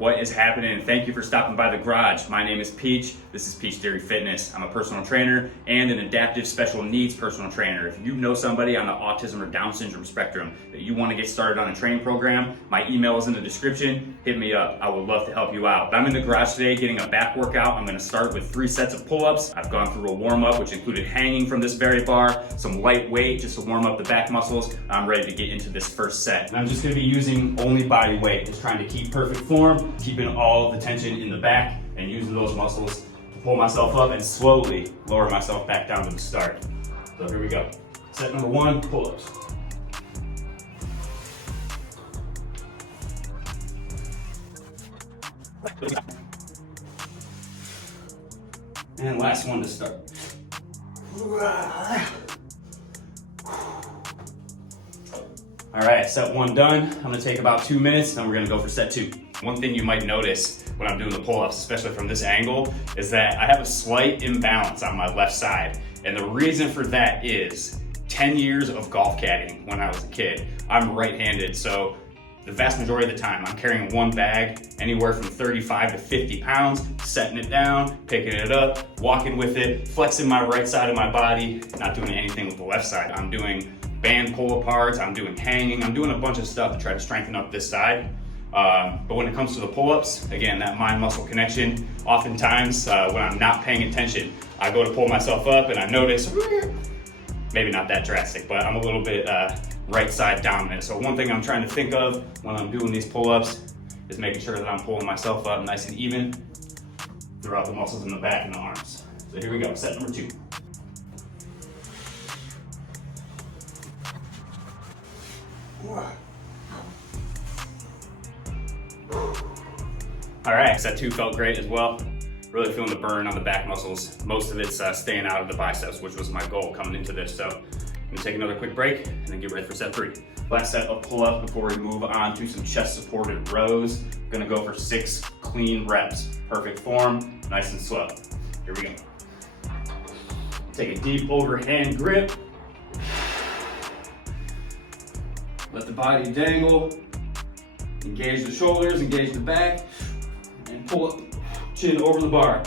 What is happening? And thank you for stopping by the garage. My name is Peach. This is Peach Theory Fitness. I'm a personal trainer and an adaptive special needs personal trainer. If you know somebody on the autism or Down syndrome spectrum that you want to get started on a training program, my email is in the description. Hit me up. I would love to help you out. I'm in the garage today getting a back workout. I'm going to start with 3 sets of pull-ups. I've gone through a warm-up, which included hanging from this very bar, some light weight just to warm up the back muscles. I'm ready to get into this first set. And I'm just going to be using only body weight, just trying to keep perfect form, keeping all the tension in the back and using those muscles to pull myself up and slowly lower myself back down to the start. So here we go. Set number 1, pull-ups. And last one to start. All right, set 1 done. I'm gonna take about 2 minutes, then we're gonna go for set 2. One thing you might notice when I'm doing the pull-ups, especially from this angle, is that I have a slight imbalance on my left side. And the reason for that is 10 years of golf caddying when I was a kid. I'm right-handed, so the vast majority of the time I'm carrying one bag, anywhere from 35 to 50 pounds, setting it down, picking it up, walking with it, flexing my right side of my body, not doing anything with the left side. I'm doing band pull aparts, I'm doing hanging, I'm doing a bunch of stuff to try to strengthen up this side. But when it comes to the pull-ups, again, that mind-muscle connection, oftentimes when I'm not paying attention, I go to pull myself up and I notice, maybe not that drastic, but I'm a little bit right side dominant. So one thing I'm trying to think of when I'm doing these pull-ups is making sure that I'm pulling myself up nice and even throughout the muscles in the back and the arms. So here we go, set number 2. All right, set 2 felt great as well. Really feeling the burn on the back muscles. Most of it's staying out of the biceps, which was my goal coming into this. So I'm gonna take another quick break and then get ready for set 3. Last set of pull-ups before we move on to some chest supported rows. Gonna go for 6 clean reps. Perfect form, nice and slow. Here we go. Take a deep overhand grip. Let the body dangle. Engage the shoulders, engage the back, and pull up, chin over the bar.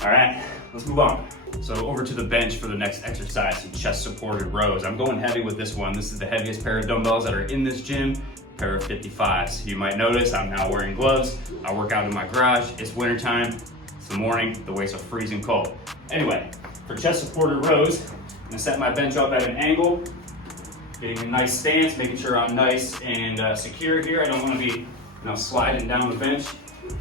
All right, let's move on. So over to the bench for the next exercise, some chest supported rows. I'm going heavy with this one. This is the heaviest pair of dumbbells that are in this gym, pair of 55s. You might notice I'm now wearing gloves. I work out in my garage. It's wintertime. It's the morning. The weights are freezing cold. Anyway, for chest supported rows, I'm gonna set my bench up at an angle, getting a nice stance, making sure I'm nice and secure here. I don't want to be sliding down the bench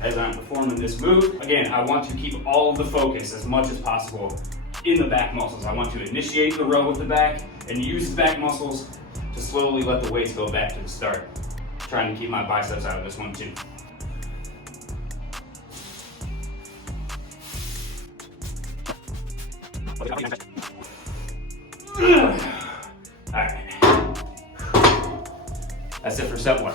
as I'm performing this move. Again, I want to keep all of the focus as much as possible in the back muscles. I want to initiate the row with the back and use the back muscles to slowly let the weights go back to the start. Trying to keep my biceps out of this one too. Alright, that's it for set 1.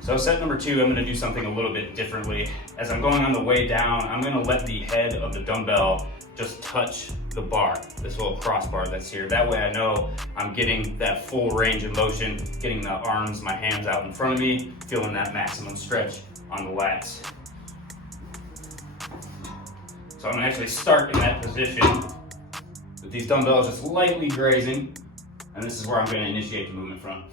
So set number 2, I'm going to do something a little bit differently. As I'm going on the way down, I'm going to let the head of the dumbbell just touch the bar, this little crossbar that's here. That way I know I'm getting that full range of motion, getting the arms, my hands out in front of me, feeling that maximum stretch on the lats. So I'm going to actually start in that position with these dumbbells just lightly grazing, and this is where I'm going to initiate the movement from.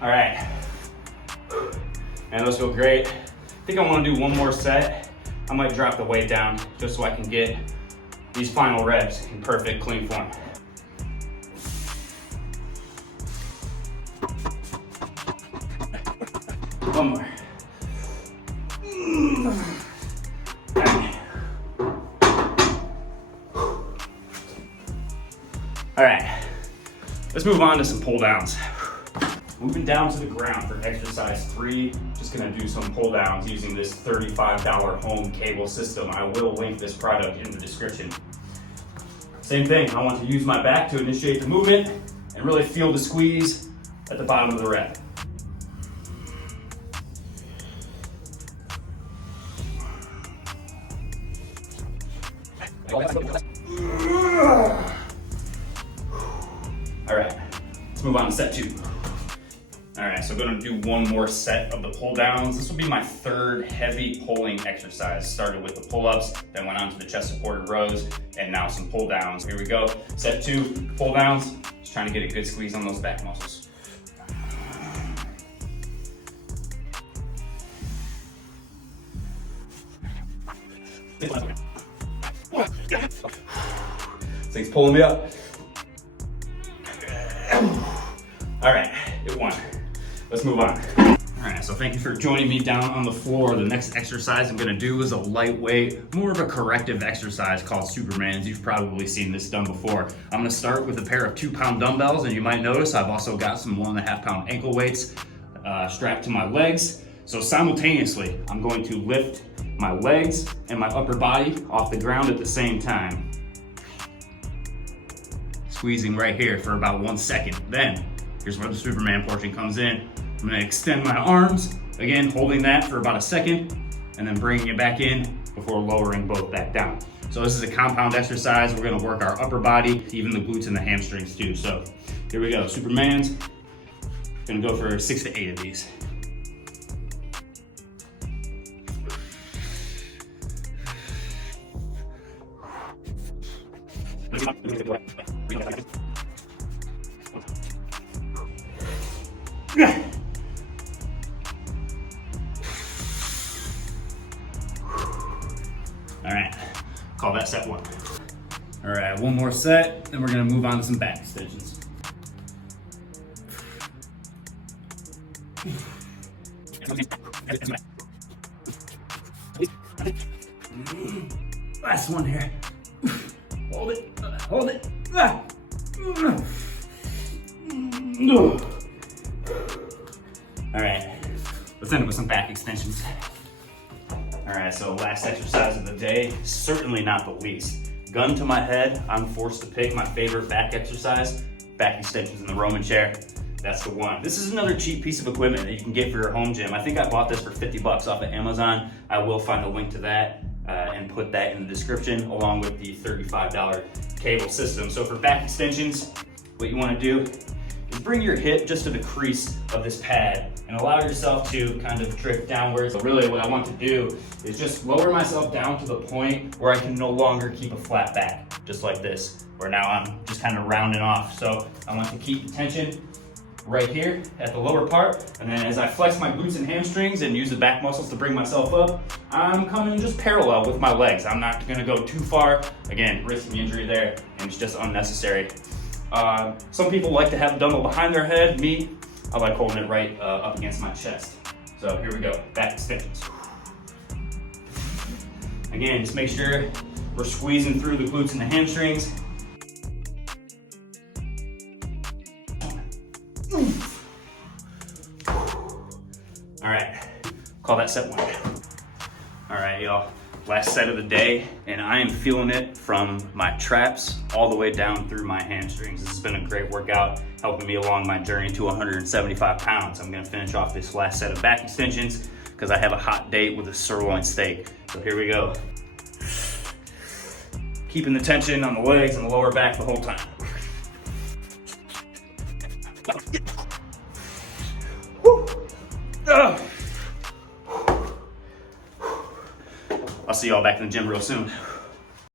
All right, man, those feel great. I think I want to do one more set. I might drop the weight down just so I can get these final reps in perfect clean form. One more. All right, let's move on to some pull downs. Moving down to the ground for exercise 3, just gonna do some pull downs using this $35 home cable system. I will link this product in the description. Same thing, I want to use my back to initiate the movement and really feel the squeeze at the bottom of the rack. All right, let's move on to set 2. All right, so I'm gonna do one more set of the pull downs. This will be my third heavy pulling exercise. Started with the pull-ups, then went on to the chest supported rows, and now some pull downs. Here we go, set 2, pull downs. Just trying to get a good squeeze on those back muscles. This thing's pulling me up. All right, it won. Let's move on. All right, so thank you for joining me down on the floor. The next exercise I'm gonna do is a lightweight, more of a corrective exercise called Supermans. You've probably seen this done before. I'm gonna start with a pair of 2-pound dumbbells, and you might notice I've also got some 1.5-pound ankle weights strapped to my legs. So simultaneously, I'm going to lift my legs and my upper body off the ground at the same time. Squeezing right here for about 1 second. Then, here's where the Superman portion comes in. I'm gonna extend my arms, again, holding that for about a second, and then bringing it back in before lowering both back down. So this is a compound exercise. We're gonna work our upper body, even the glutes and the hamstrings too. So here we go, Supermans. Gonna go for 6 to 8 of these. All right, call that set 1. All right, one more set, then we're gonna move on to some back extensions. Last one here. Hold it, hold it. All right, let's end it with some back extensions. All right, so last exercise of the day, certainly not the least. Gun to my head, I'm forced to pick my favorite back exercise, back extensions in the Roman chair. That's the one. This is another cheap piece of equipment that you can get for your home gym. I think I bought this for 50 bucks off of Amazon. I will find a link to that and put that in the description along with the $35 cable system. So for back extensions, what you wanna do is bring your hip just to the crease of this pad and allow yourself to kind of drift downwards. So really what I want to do is just lower myself down to the point where I can no longer keep a flat back, just like this, where now I'm just kind of rounding off. So I want to keep the tension right here at the lower part, and then as I flex my glutes and hamstrings and use the back muscles to bring myself up, I'm coming just parallel with my legs. I'm not gonna go too far, again, risking injury there, and it's just unnecessary. Some people like to have the dumbbell behind their head. Me, I like holding it right up against my chest. So here we go, back extensions. Again, just make sure we're squeezing through the glutes and the hamstrings. All right, call that set 1. All right, y'all, last set of the day, and I am feeling it from my traps all the way down through my hamstrings. This has been a great workout, helping me along my journey to 175 pounds. I'm gonna finish off this last set of back extensions because I have a hot date with a sirloin steak. So here we go. Keeping the tension on the legs and the lower back the whole time. I'll see y'all back in the gym real soon.